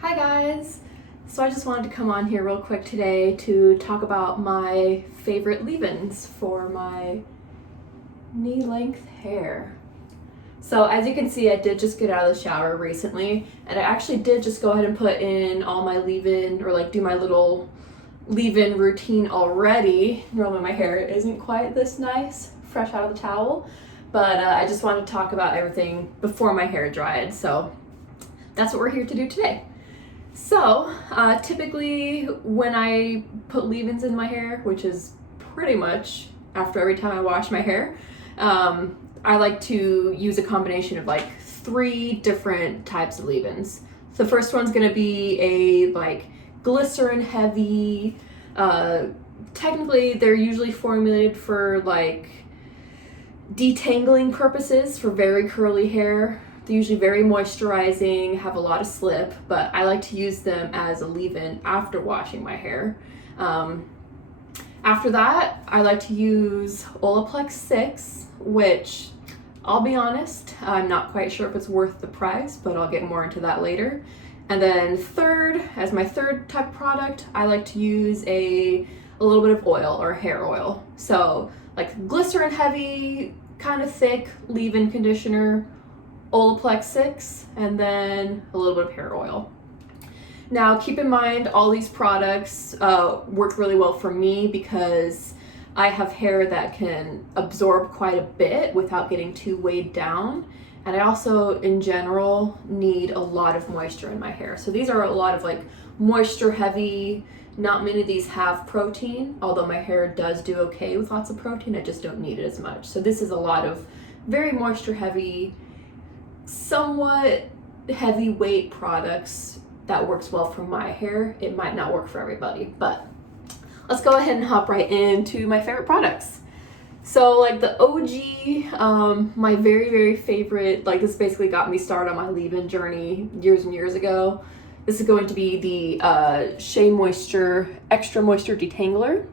Hi guys! So I just wanted to come on here real quick today to talk about my favorite leave-ins for my knee-length hair. So as you can see, I did just get out of the shower recently, and I actually did just go ahead and put in all my leave-in, or like do my little leave-in routine already. Normally my hair isn't quite this nice, fresh out of the towel, but I just wanted to talk about everything before my hair dried, so that's what we're here to do today. So, typically when I put leave-ins in my hair, which is pretty much after every time I wash my hair, I like to use a combination of like 3 different types of leave-ins. So the first one's gonna be a like glycerin heavy, technically they're usually formulated for like detangling purposes for very curly hair. They're usually very moisturizing, have a lot of slip, but I like to use them as a leave-in after washing my hair. After that, I like to use Olaplex 6, which I'll be honest, I'm not quite sure if it's worth the price, but I'll get more into that later. And then third, as my third type of product, I like to use a little bit of oil or hair oil. So like glycerin heavy, kind of thick leave-in conditioner, Olaplex 6, and then a little bit of hair oil. Now keep in mind all these products work really well for me because I have hair that can absorb quite a bit without getting too weighed down, and I also in general need a lot of moisture in my hair. So these are a lot of like moisture heavy. Not many of these have protein, although my hair does do okay with lots of protein. I just don't need it as much. So this is a lot of very moisture heavy, somewhat heavyweight products that works well for my hair. It might not work for everybody, but let's go ahead and hop right into my favorite products. So like the OG, my very favorite, like this basically got me started on my leave-in journey years and years ago. This is going to be the Shea Moisture Extra Moisture Detangler.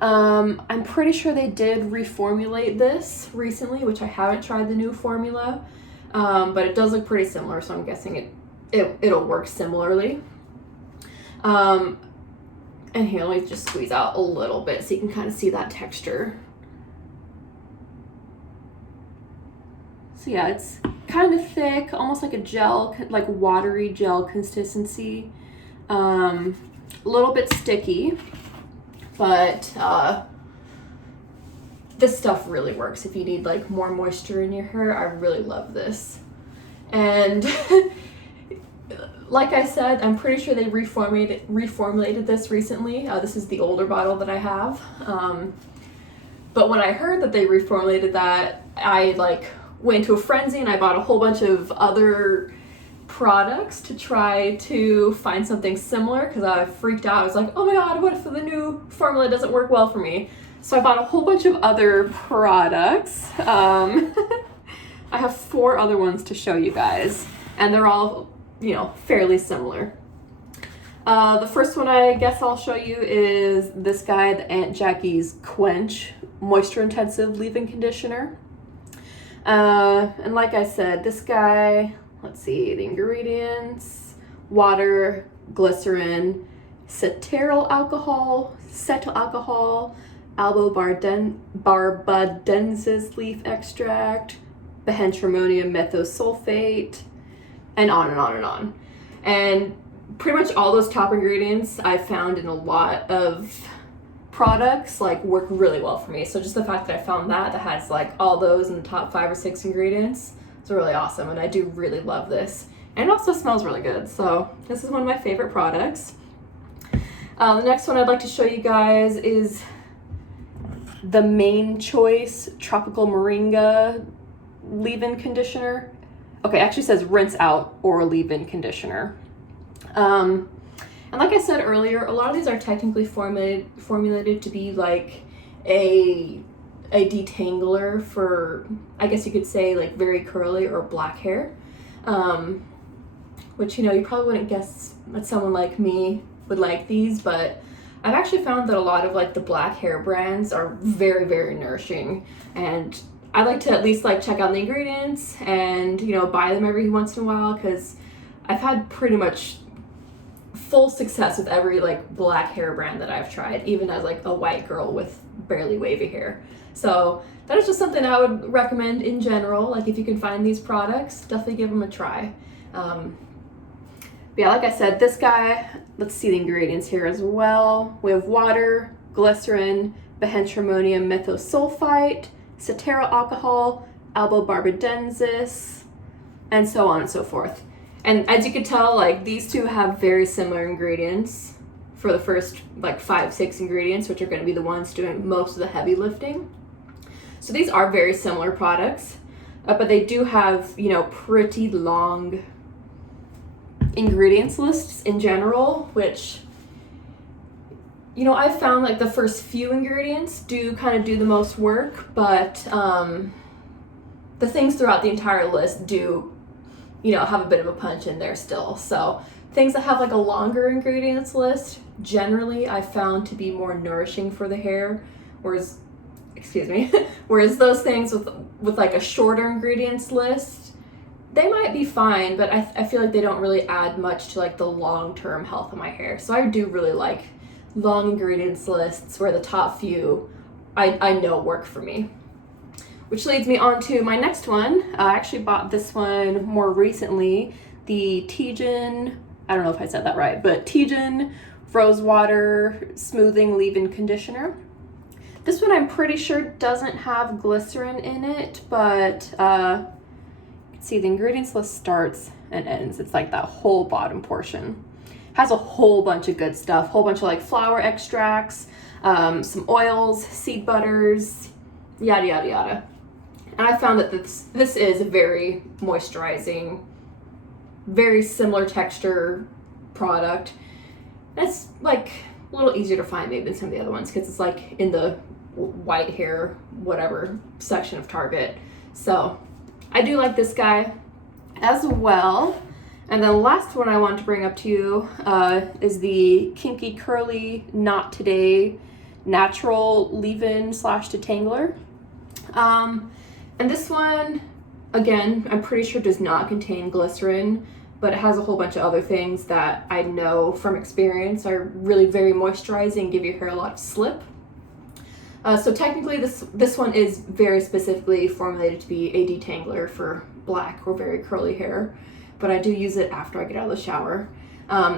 I'm pretty sure they did reformulate this recently, which I haven't tried the new formula. But it does look pretty similar, so I'm guessing it'll work similarly. And here, let me just squeeze out a little bit so you can kind of see that texture. So yeah, it's kind of thick, almost like a gel, like watery gel consistency. A little bit sticky, but this stuff really works if you need like more moisture in your hair. I really love this. And like I said, I'm pretty sure they reformulated this recently. This is the older bottle that I have. But when I heard that they reformulated that, I like went to a frenzy and I bought a whole bunch of other products to try to find something similar because I freaked out. I was like, oh my god, what if the new formula doesn't work well for me? So I bought a whole bunch of other products. I have 4 other ones to show you guys, and they're all, fairly similar. The first one I guess I'll show you is this guy, the Aunt Jackie's Quench Moisture Intensive Leave-In Conditioner. And like I said, this guy, let's see, the ingredients: water, glycerin, cetyl alcohol, albobarbensis leaf extract, behentrimonium methosulfate, and on and on and on. And pretty much all those top ingredients I've found in a lot of products like work really well for me. So just the fact that I found that has like all those in the top 5 or 6 ingredients is really awesome, and I do really love this. And it also smells really good, so this is one of my favorite products. The next one I'd like to show you guys is the Main Choice Tropical Moringa Leave-In Conditioner. Okay, it actually says rinse out or leave-in conditioner. And like I said earlier, a lot of these are technically formulated to be like a detangler for, I guess you could say, like very curly or black hair. Which, you probably wouldn't guess that someone like me would like these, but I've actually found that a lot of like the black hair brands are very nourishing, and I like to at least like check out the ingredients and buy them every once in a while, because I've had pretty much full success with every like black hair brand that I've tried, even as like a white girl with barely wavy hair. So that is just something I would recommend in general. Like if you can find these products, definitely give them a try. But yeah, like I said, this guy, let's see the ingredients here as well. We have water, glycerin, bihentramonium methosulfite, cetearyl alcohol, albobarbadensis, and so on and so forth. And as you can tell, like these two have very similar ingredients for the first like 5-6 ingredients, which are going to be the ones doing most of the heavy lifting. So these are very similar products, but they do have, you know, pretty long ingredients lists in general, which, you know, I've found like the first few ingredients do kind of do the most work, but the things throughout the entire list do, you know, have a bit of a punch in there still. So things that have like a longer ingredients list, generally I found to be more nourishing for the hair, whereas those things with like a shorter ingredients list, they might be fine, but I feel like they don't really add much to like the long-term health of my hair. So I do really like long ingredients lists where the top few I know work for me. Which leads me on to my next one. I actually bought this one more recently, the Tejan, I don't know if I said that right, but Tejan Rose Water Smoothing Leave-In Conditioner. This one I'm pretty sure doesn't have glycerin in it, but you can see the ingredients list starts and ends. It's like that whole bottom portion. Has a whole bunch of good stuff, whole bunch of like flower extracts, some oils, seed butters, yada yada yada. And I found that this is a very moisturizing, very similar texture product. It's like a little easier to find maybe than some of the other ones because it's like in the white hair whatever section of Target. So I do like this guy as well. And then the last one I want to bring up to you is the Kinky Curly Not Today Natural Leave-In / Detangler. And this one, again, I'm pretty sure does not contain glycerin, but it has a whole bunch of other things that I know from experience are really very moisturizing, give your hair a lot of slip. So technically this one is very specifically formulated to be a detangler for black or very curly hair, but I do use it after I get out of the shower.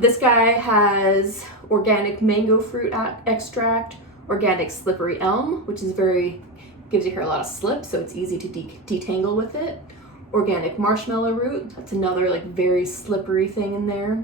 This guy has organic mango fruit extract, organic slippery elm, which is gives your hair a lot of slip, so it's easy to detangle with it. Organic marshmallow root, that's another like very slippery thing in there.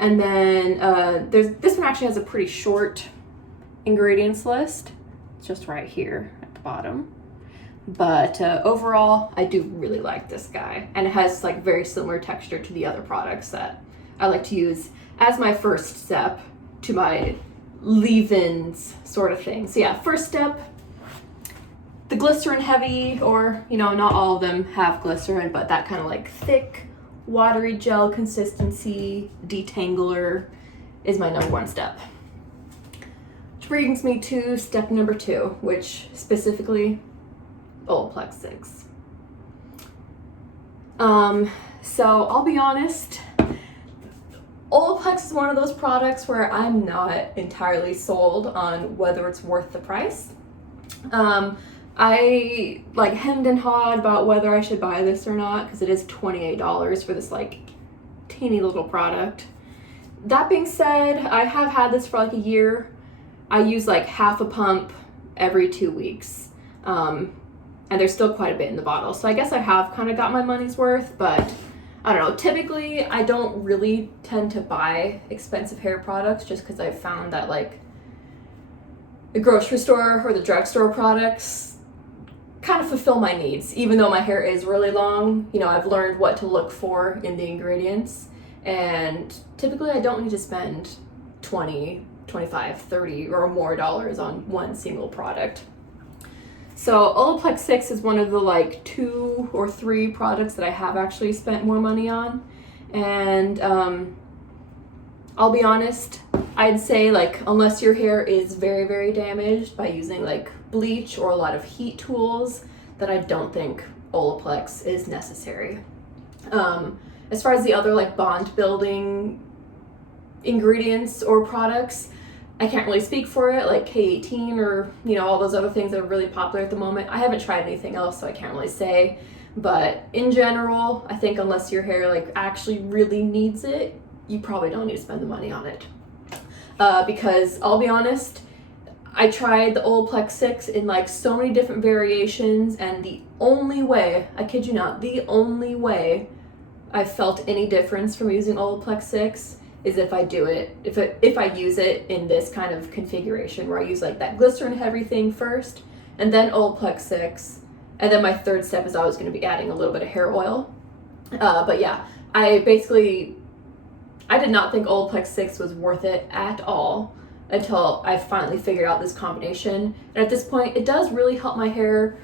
And then this one actually has a pretty short ingredients list. It's just right here at the bottom. But overall, I do really like this guy, and it has like very similar texture to the other products that I like to use as my first step to my leave-ins sort of thing. So yeah, first step, the glycerin heavy, or you know, not all of them have glycerin, but that kind of like thick, watery gel consistency detangler is my number one step. Which brings me to step number 2, which specifically Olaplex 6. So I'll be honest, Olaplex is one of those products where I'm not entirely sold on whether it's worth the price. I like hemmed and hawed about whether I should buy this or not because it is $28 for this like teeny little product. That being said, I have had this for like a year. I use like half a pump every 2 weeks. And there's still quite a bit in the bottle. So I guess I have kind of got my money's worth, but I don't know. Typically, I don't really tend to buy expensive hair products just because I've found that like the grocery store or the drugstore products kind of fulfill my needs. Even though my hair is really long, you know, I've learned what to look for in the ingredients. And typically I don't need to spend $20, $25, $30 or more dollars on one single product. So Olaplex 6 is one of the like 2 or 3 products that I have actually spent more money on. And I'll be honest, I'd say like unless your hair is very, very damaged by using like bleach or a lot of heat tools, that I don't think Olaplex is necessary. As far as the other like bond building ingredients or products, I can't really speak for it, like K18 or, you know, all those other things that are really popular at the moment. I haven't tried anything else, so I can't really say. But in general, I think unless your hair like actually really needs it, you probably don't need to spend the money on it. Because I'll be honest, I tried the Olaplex 6 in like so many different variations, and the only way, I kid you not, the only way I felt any difference from using Olaplex 6 is if I do it, if I use it in this kind of configuration where I use like that glycerin heavy thing first, and then Olaplex 6, and then my third step is always going to be adding a little bit of hair oil. But yeah, I did not think Olaplex 6 was worth it at all until I finally figured out this combination. And at this point, it does really help my hair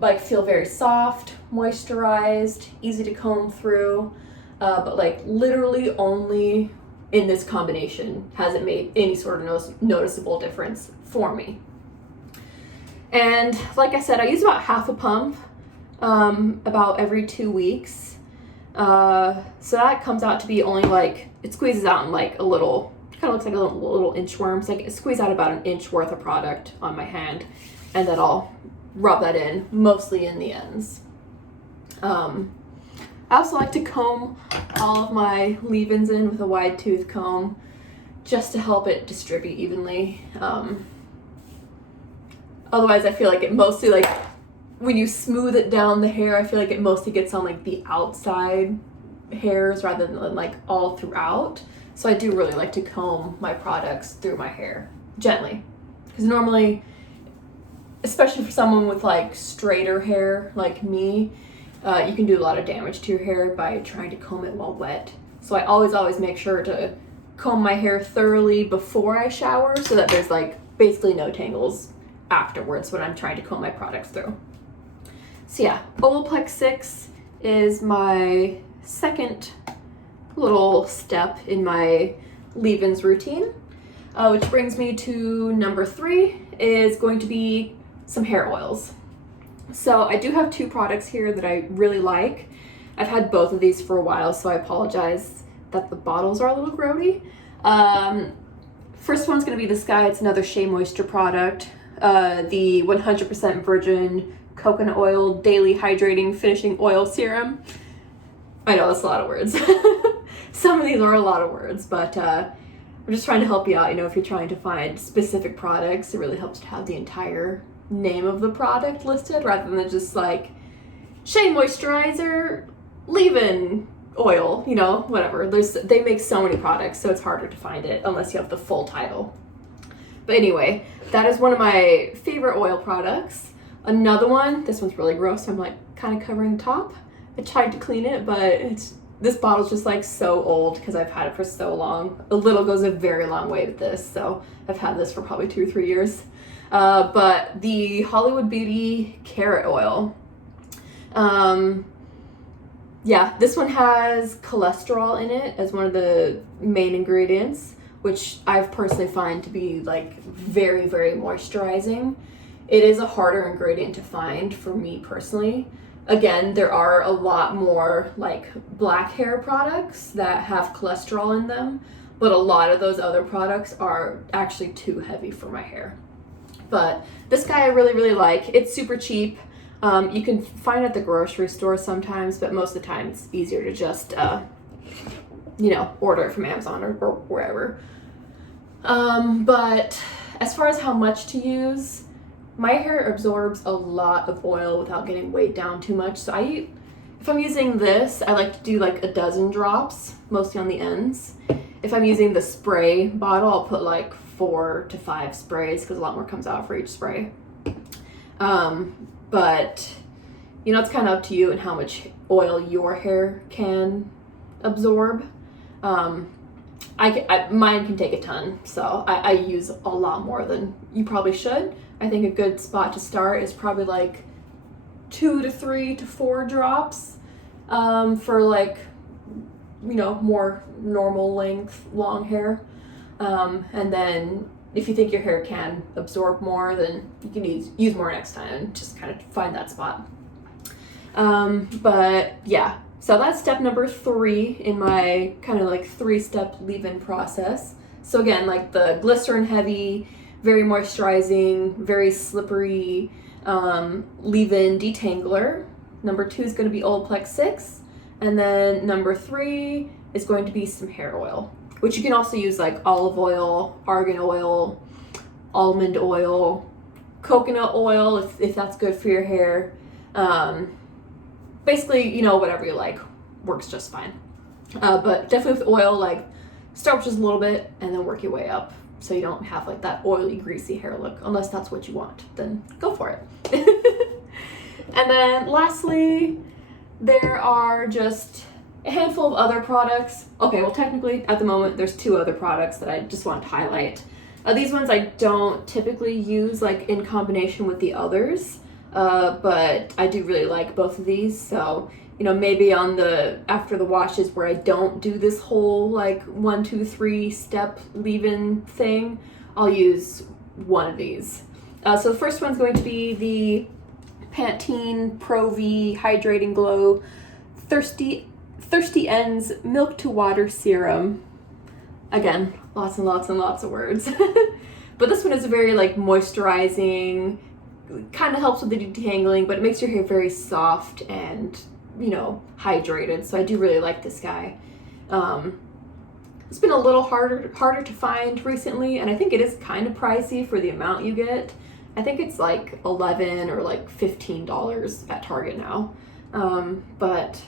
like feel very soft, moisturized, easy to comb through. But like literally only in this combination has it made any sort of noticeable difference for me. And like I said, I use about half a pump about every 2 weeks. So that comes out to be only like, it squeezes out in like a little, kind of looks like a little inchworm. It's like it squeezes out about an inch worth of product on my hand, and then I'll rub that in, mostly in the ends. I also like to comb all of my leave-ins in with a wide tooth comb just to help it distribute evenly. Otherwise, I feel like it mostly, like, when you smooth it down the hair, I feel like it mostly gets on like the outside hairs rather than like all throughout. So I do really like to comb my products through my hair gently, because normally, especially for someone with like straighter hair like me, you can do a lot of damage to your hair by trying to comb it while wet. So I always make sure to comb my hair thoroughly before I shower so that there's like basically no tangles afterwards when I'm trying to comb my products through. So yeah, Olaplex 6 is my second little step in my leave-ins routine, which brings me to number 3 is going to be some hair oils. So I do have 2 products here that I really like. I've had both of these for a while, so I apologize that the bottles are a little grody. First one's going to be this guy. It's another Shea Moisture product. The 100% virgin coconut oil daily hydrating finishing oil serum. I know that's a lot of words. Some of these are a lot of words, but I'm just trying to help you out. You know, if you're trying to find specific products, it really helps to have the entire name of the product listed rather than just like Shea Moisturizer leave-in oil, you know, whatever. They make so many products, so it's harder to find it unless you have the full title. But anyway, that is one of my favorite oil products. Another one, this one's really gross, so I'm like kind of covering the top. I tried to clean it, but this bottle's just like so old because I've had it for so long. A little goes a very long way with this, so I've had this for probably 2 or 3 years. But the Hollywood Beauty Carrot Oil. Yeah, this one has cholesterol in it as one of the main ingredients, which I've personally find to be like very, very moisturizing. It is a harder ingredient to find for me personally. Again, there are a lot more like black hair products that have cholesterol in them, but a lot of those other products are actually too heavy for my hair. But this guy I really, really like. It's super cheap. You can find it at the grocery store sometimes, but most of the time it's easier to just, order it from Amazon or wherever. But as far as how much to use, my hair absorbs a lot of oil without getting weighed down too much. So if I'm using this, I like to do like a dozen drops, mostly on the ends. If I'm using the spray bottle, I'll put like 4 to 5 sprays because a lot more comes out for each spray. But you know, it's kind of up to you and how much oil your hair can absorb. Mine can take a ton, so I use a lot more than you probably should. I think a good spot to start is probably like 2 to 3 to 4 drops for like, you know, more normal length long hair. And then if you think your hair can absorb more, then you can use more next time and just kind of find that spot. But yeah, So that's step number 3 in my kind of like 3-step leave-in process. So again, like the glycerin heavy, very moisturizing, very slippery leave-in detangler. Number 2 is going to be Olaplex 6. And then number 3 is going to be some hair oil, which you can also use like olive oil, argan oil, almond oil, coconut oil if that's good for your hair. Basically, you know, whatever you like works just fine. But definitely with oil, like start with just a little bit and then work your way up so you don't have like that oily, greasy hair look, unless that's what you want, then go for it. And then lastly, there are just a handful of other products. Okay, well technically at the moment there's 2 other products that I just want to highlight. These ones I don't typically use like in combination with the others, but I do really like both of these. So, you know, maybe on the after the washes where I don't do this whole like 1, 2, 3 step leave-in thing, I'll use one of these. So the first one's going to be the Pantene Pro V Hydrating Glow Thirsty Ends Milk to Water Serum. Again, lots and lots and lots of words. But this one is very like moisturizing, kind of helps with the detangling, but it makes your hair very soft and, you know, hydrated. So I do really like this guy. It's been a little harder to find recently, and I think it is kind of pricey for the amount you get. I think it's like $11 or like $15 at Target now. But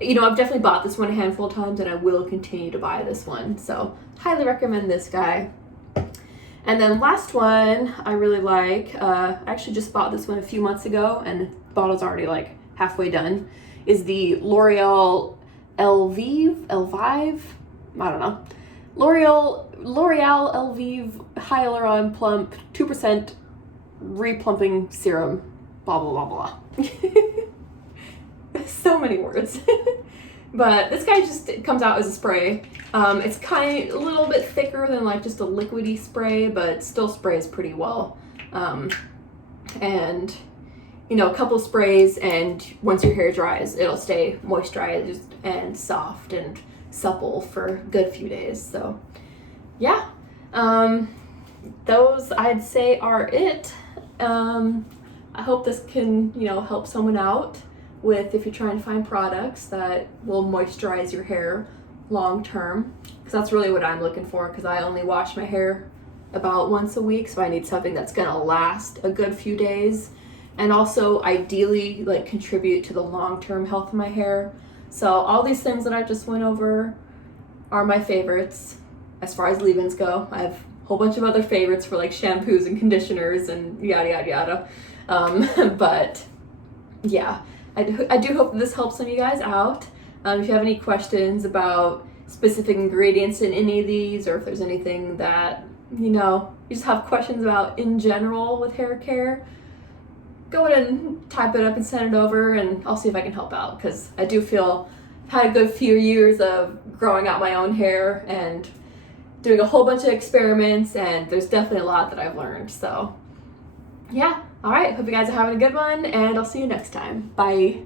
you know, I've definitely bought this one a handful of times and I will continue to buy this one. So highly recommend this guy. And then last one I really like, I actually just bought this one a few months ago and the bottle's already like halfway done, is the L'Oreal Elvive, I don't know. L'Oreal Elvive Hyaluron Plump 2% Replumping Serum, blah, blah, blah, blah. So many words. But this guy just comes out as a spray. It's kind of a little bit thicker than like just a liquidy spray, but still sprays pretty well. And you know, a couple sprays and once your hair dries, it'll stay moisturized and soft and supple for a good few days. So yeah, those I'd say are it. I hope this can, you know, help someone out with if you're trying to find products that will moisturize your hair long term, because that's really what I'm looking for, because I only wash my hair about once a week, so I need something that's gonna last a good few days and also ideally like contribute to the long-term health of my hair. So all these things that I just went over are my favorites as far as leave-ins go. I have a whole bunch of other favorites for like shampoos and conditioners and yada yada yada. But yeah, I do hope this helps some of you guys out. If you have any questions about specific ingredients in any of these, or if there's anything that, you know, you just have questions about in general with hair care, go ahead and type it up and send it over and I'll see if I can help out, because I do feel I've had a good few years of growing out my own hair and doing a whole bunch of experiments, and there's definitely a lot that I've learned. So yeah, all right, hope you guys are having a good one and I'll see you next time. Bye.